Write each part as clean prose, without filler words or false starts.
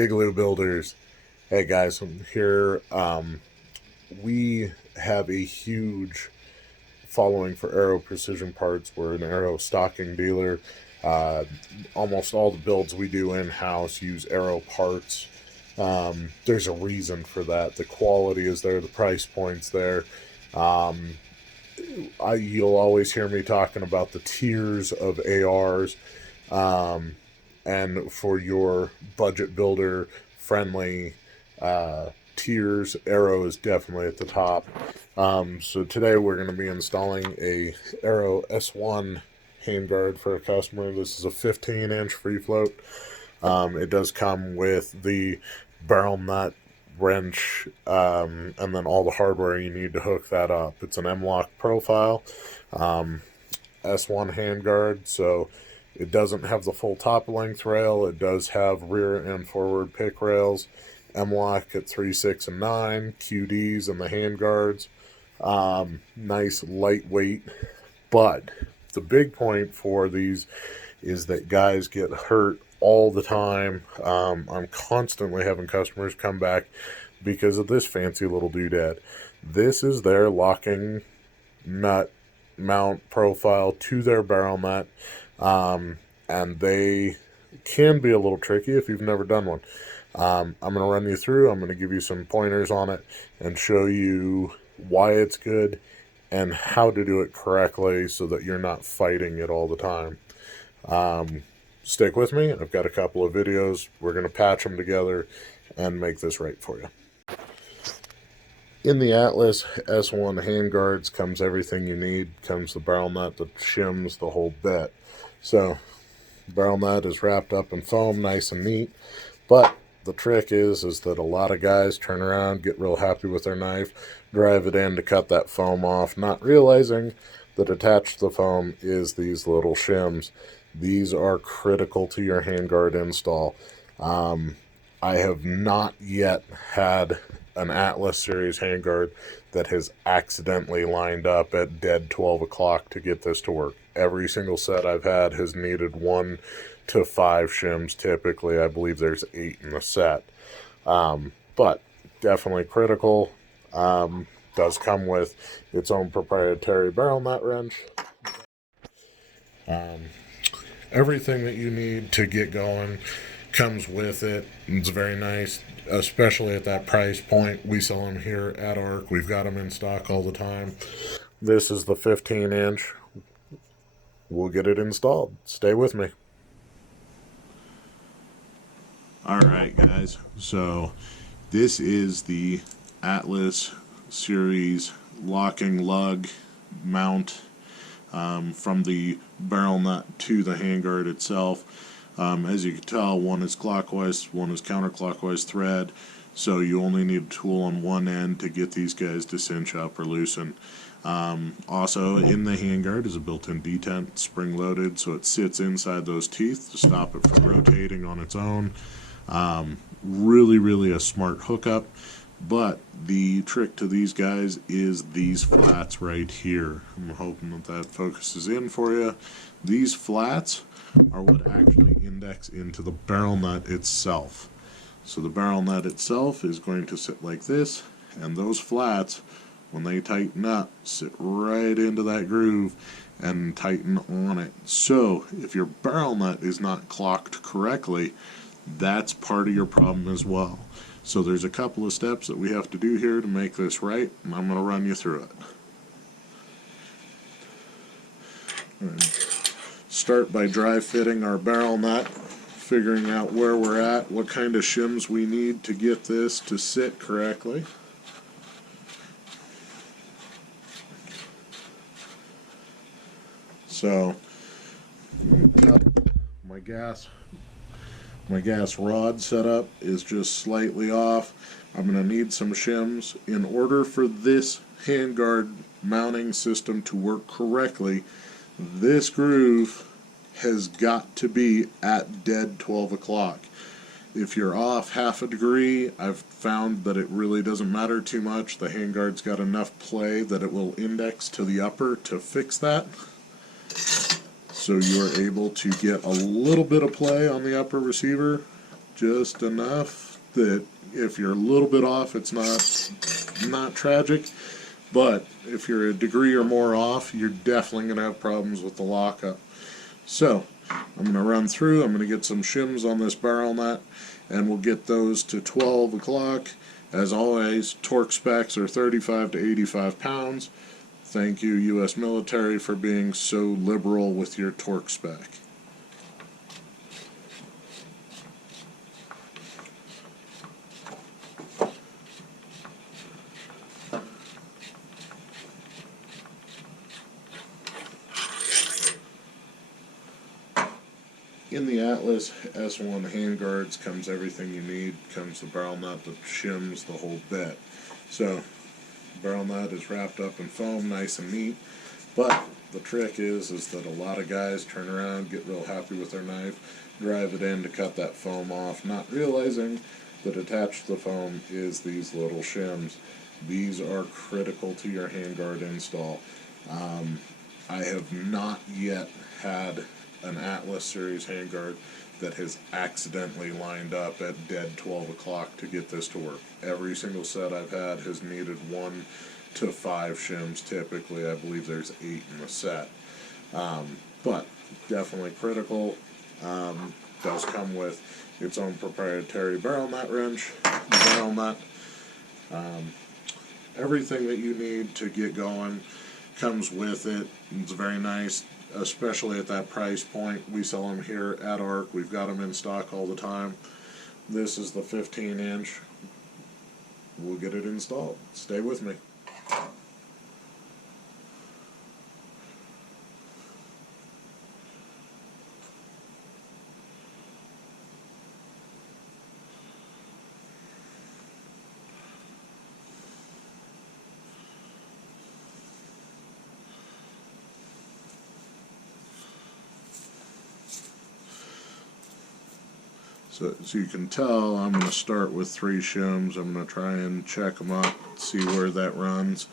Igloo Builders. Hey guys, I'm here. We have a huge following for Aero Precision Parts. We're an Aero stocking dealer. Uh, Almost all the builds we do in house use Aero parts. There's a reason for that. The quality is there, the price point's there. Um, you'll always hear me talking about the tiers of ARs. Um, and for your budget builder friendly tiers, Aero is definitely at the top. So today we're going to be installing a Aero S1 handguard for a customer. This is a 15-inch free float. It does come with the barrel nut, wrench, and then all the hardware you need to hook that up. It's an M-lock profile, S1 handguard, so it doesn't have the full top length rail. It does have rear and forward pick rails, M-lock at 3, 6, and 9, QDs and the handguards. Nice lightweight, but the big point for these is that guys get hurt all the time. I'm constantly having customers come back because of this fancy little doodad. This is their locking nut mount profile to their barrel nut, and they can be a little tricky if you've never done one. I'm going to run you through. I'm going to give you some pointers on it and show you why it's good and how to do it correctly so that you're not fighting it all the time. Stick with me. I've got a couple of videos. We're going to patch them together and make this right for you. In the Atlas S1 handguards comes everything you need. Comes the barrel nut, the shims, the whole bit. So, barrel nut is wrapped up in foam, nice and neat. But the trick is that a lot of guys turn around, get real happy with their knife, drive it in to cut that foam off, not realizing that attached to the foam is these little shims. These are critical to your handguard install. I have not yet had an Atlas series handguard that has accidentally lined up at dead 12 o'clock to get this to work. Every single set I've had has needed 1 to 5 shims typically. I believe there's 8 in the set. But definitely critical. Does come with its own proprietary barrel nut wrench. Everything that you need to get going comes with it. It's very nice, especially at that price point. We sell them here at ARC. We've got them in stock all the time. This is the 15-inch. We'll get it installed. Stay with me. Alright guys, so this is the Atlas series locking lug mount from the barrel nut to the handguard itself. As you can tell, one is clockwise, one is counterclockwise thread, so you only need a tool on one end to get these guys to cinch up or loosen. Also in the handguard is a built-in detent, spring-loaded, so it sits inside those teeth to stop it from rotating on its own. Really a smart hookup, but the trick to these guys is these flats right here. I'm hoping that focuses in for you. These flats are what actually index into the barrel nut itself. So the barrel nut itself is going to sit like this, and those flats, when they tighten up, sit right into that groove and tighten on it. So if your barrel nut is not clocked correctly, that's part of your problem as well. So there's a couple of steps that we have to do here to make this right, and I'm going to run you through it. Start by dry fitting our barrel nut, figuring out where we're at, what kind of shims we need to get this to sit correctly. So my gas rod setup is just slightly off. I'm going to need some shims. In order for this handguard mounting system to work correctly, this groove has got to be at dead 12 o'clock. If you're off half a degree, I've found that it really doesn't matter too much. The handguard's got enough play that it will index to the upper to fix that. So you are able to get a little bit of play on the upper receiver just enough that if you're a little bit off, it's not tragic. But if you're a degree or more off, you're definitely going to have problems with the lockup. So I'm going to run through. I'm going to get some shims on this barrel nut, and we'll get those to 12 o'clock. As always, torque specs are 35 to 85 pounds. Thank you, U.S. military, for being so liberal with your torque spec. In the Atlas S1 handguards comes everything you need. Comes the barrel nut, the shims, the whole bit. So, barrel nut is wrapped up in foam, nice and neat. But the trick is that a lot of guys turn around, get real happy with their knife, drive it in to cut that foam off, not realizing that attached to the foam is these little shims. These are critical to your handguard install. I have not yet had an Atlas series handguard that has accidentally lined up at dead 12 o'clock to get this to work. Every single set I've had has needed 1 to 5 shims typically. I believe there's 8 in the set. But definitely critical. Does come with its own proprietary barrel nut wrench, barrel nut. Everything that you need to get going comes with it. It's very nice, especially at that price point. We sell them here at ARC. We've got them in stock all the time. This is the 15-inch. We'll get it installed. Stay with me. So you can tell I'm going to start with 3 shims. I'm going to try and check them up, see where that runs.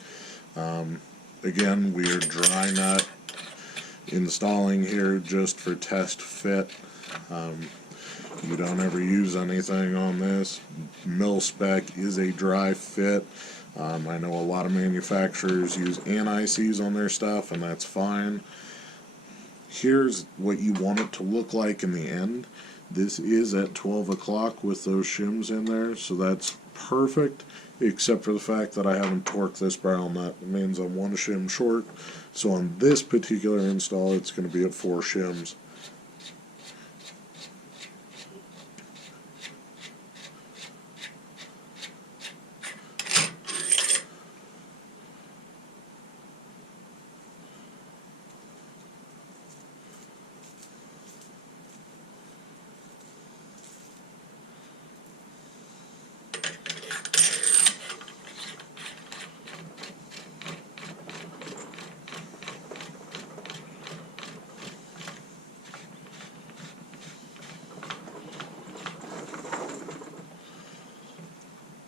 Again, we are dry nut installing here just for test fit. We don't ever use anything on this. Mil spec is a dry fit. I know a lot of manufacturers use anti-seize on their stuff, and that's fine. Here's what you want it to look like in the end. This is at 12 o'clock with those shims in there, so that's perfect, except for the fact that I haven't torqued this barrel nut. It means I'm 1 shim short, so on this particular install it's going to be at 4 shims.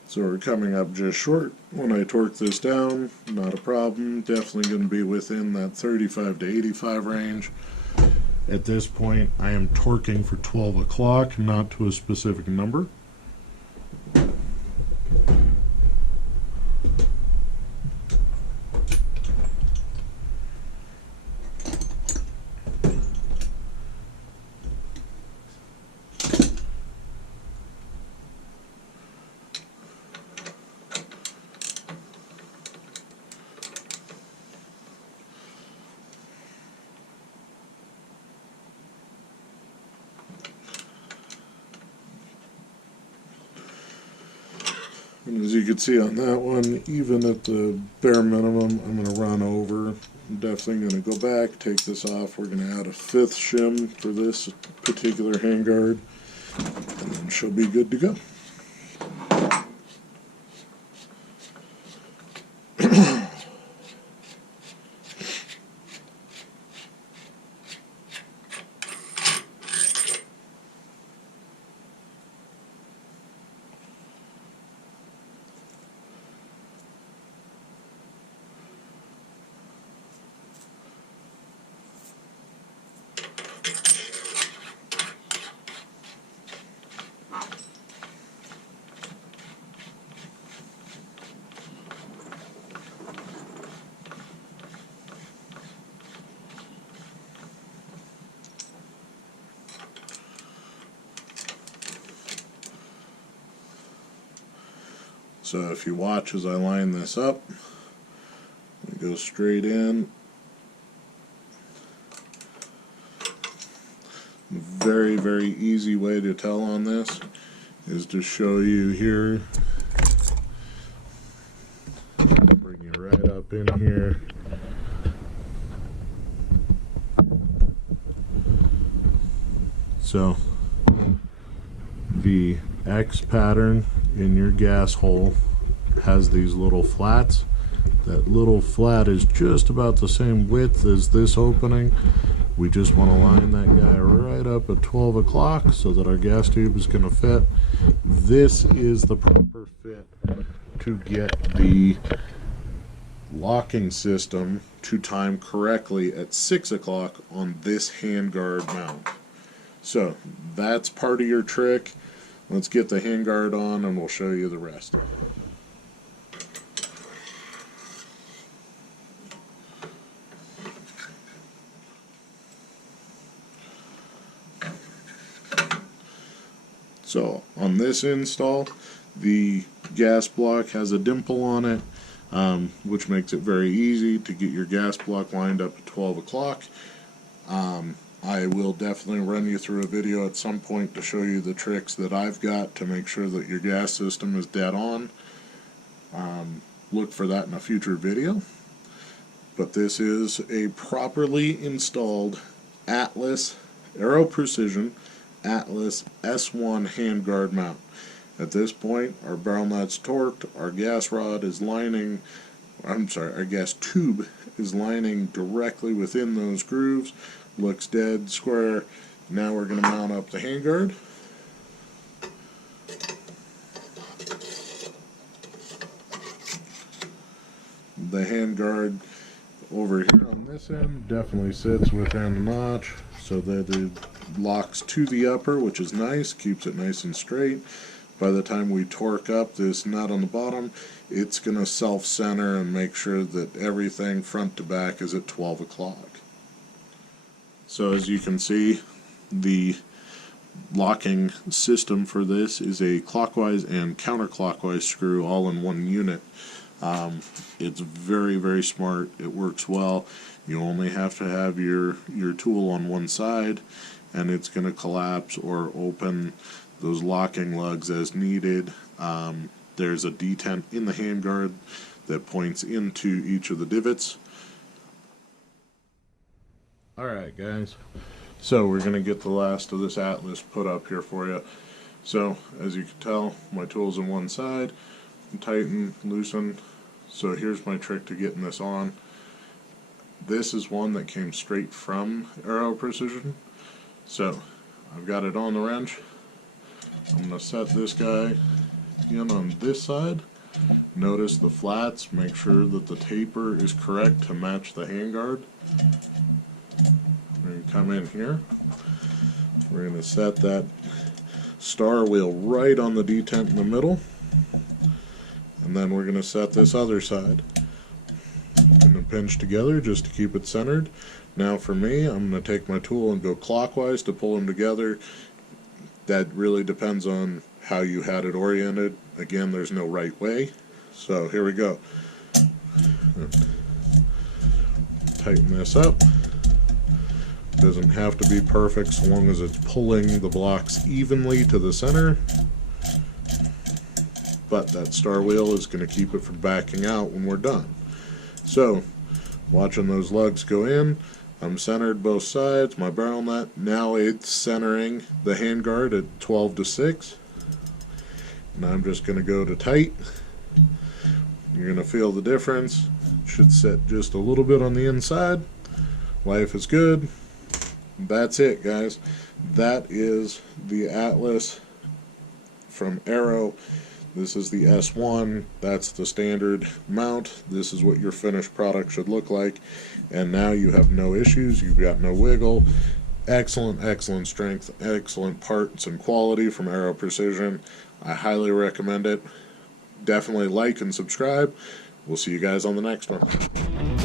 So we're coming up just short. When I torque this down, not a problem. Definitely going to be within that 35 to 85 range. At this point, I am torquing for 12 o'clock, not to a specific number. And as you can see on that one, even at the bare minimum, I'm going to run over. I'm definitely going to go back, take this off. We're going to add a 5th shim for this particular handguard, and then she'll be good to go. So if you watch as I line this up, it goes straight in. Very, very easy way to tell on this is to show you here. Bring you right up in here. So the X pattern in your gas hole has these little flats. That little flat is just about the same width as this opening. We just want to line that guy right up at 12 o'clock so that our gas tube is going to fit. This is the proper fit to get the locking system to time correctly at 6 o'clock on this handguard mount. So that's part of your trick. Let's get the handguard on and we'll show you the rest. So on this install, the gas block has a dimple on it, which makes it very easy to get your gas block lined up at 12 o'clock. I will definitely run you through a video at some point to show you the tricks that I've got to make sure that your gas system is dead on. Look for that in a future video. But this is a properly installed Atlas Aero Precision Atlas S1 handguard mount. At this point, our barrel nut's torqued, our gas rod is lining, our gas tube is lining directly within those grooves. Looks dead square. Now we're going to mount up the handguard. The handguard over here on this end definitely sits within the notch so that it locks to the upper, which is nice, keeps it nice and straight. By the time we torque up this nut on the bottom, it's going to self-center and make sure that everything front to back is at 12 o'clock. So as you can see, the locking system for this is a clockwise and counterclockwise screw all in one unit. It's very, very smart. It works well. You only have to have your tool on one side, and it's going to collapse or open those locking lugs as needed. There's a detent in the handguard that points into each of the divots. Alright guys, so we're going to get the last of this Atlas put up here for you. So as you can tell, my tool's on one side, tighten, loosen. So here's my trick to getting this on. This is one that came straight from Aero Precision. So I've got it on the wrench. I'm going to set this guy in on this side. Notice the flats, make sure that the taper is correct to match the handguard. We're going to come in here. We're going to set that star wheel right on the detent in the middle. And then we're going to set this other side. I'm going to pinch together just to keep it centered. Now for me, I'm going to take my tool and go clockwise to pull them together. That really depends on how you had it oriented. Again, there's no right way. So here we go. Tighten this up. Doesn't have to be perfect so long as it's pulling the blocks evenly to the center. But that star wheel is going to keep it from backing out when we're done. So, watching those lugs go in, I'm centered both sides, my barrel nut, now it's centering the handguard at 12 to 6. And I'm just going to go to tight. You're going to feel the difference. Should set just a little bit on the inside. Life is good. That's it, guys. That is the Atlas from Aero. This is the S1. That's the standard mount. This is what your finished product should look like. And now you have no issues. You've got no wiggle. Excellent, excellent strength, excellent parts and quality from Aero Precision. I highly recommend it. Definitely like and subscribe. We'll see you guys on the next one.